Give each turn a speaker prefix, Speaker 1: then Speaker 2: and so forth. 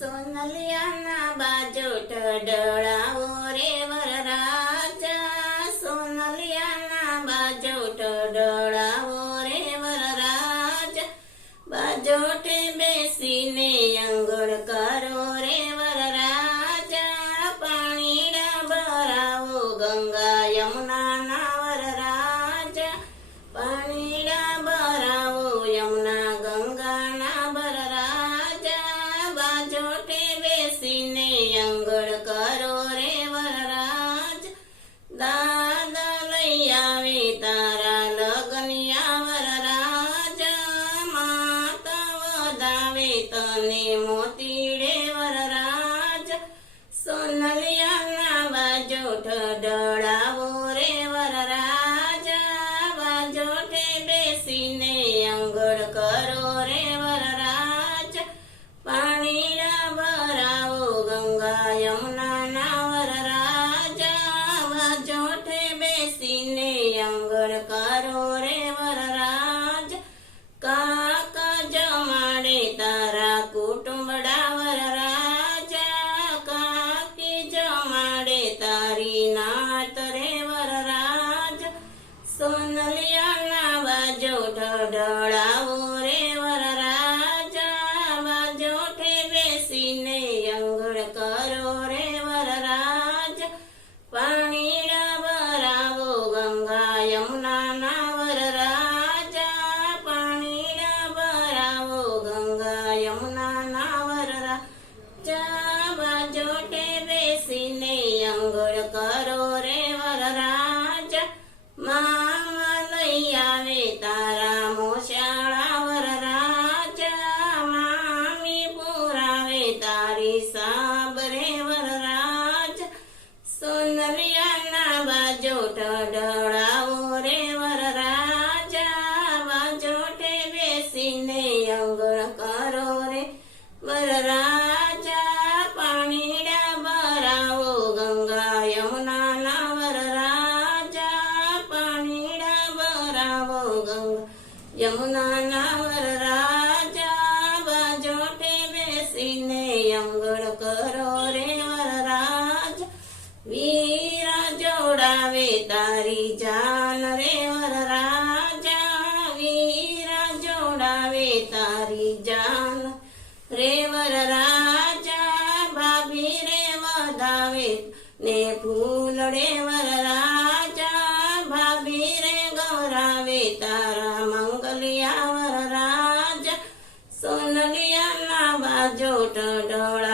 Speaker 1: સોનલિયાના બાજો ઢળાવો રે વર રાજા સોનલિયાના બાજો ઢળાવો રે વર રાજા બાજોટે તને મોતીડે વરરાજ સોનલિયાના બાજો ડળાવો સોનલિયાના બાજો ઢળાવો રે વરરાજા બાજોઠે બેસીને અંગળ કરો રે વરરાજ પાણીડા ભરાવો ગંગા યમુનાના વરરાજા પાણીડા ભરાવો ગંગા યમુનાના વરરાજા બાજોટે બેસીને અંગળ કરો રે વરરાજા મામા લઈ બેસીને અંગળ કરો રે વરરાજા પાણીડા ભરાવો ગંગા યમુનાના વરરાજા પાણીડા ભરાવો ગંગા યમુનાના વરરાજા બાજોટે બેસીને અંગળ કરો રે વરરાજ વીરા જોડાવે તારી જાન રે રાજા ભાભી રે વધાવે ને ફૂલડે વર રાજા ભાભી રે ગૌરાવે તારા મંગલિયા વર રાજા સોનલિયા ના બાજો ટડોળા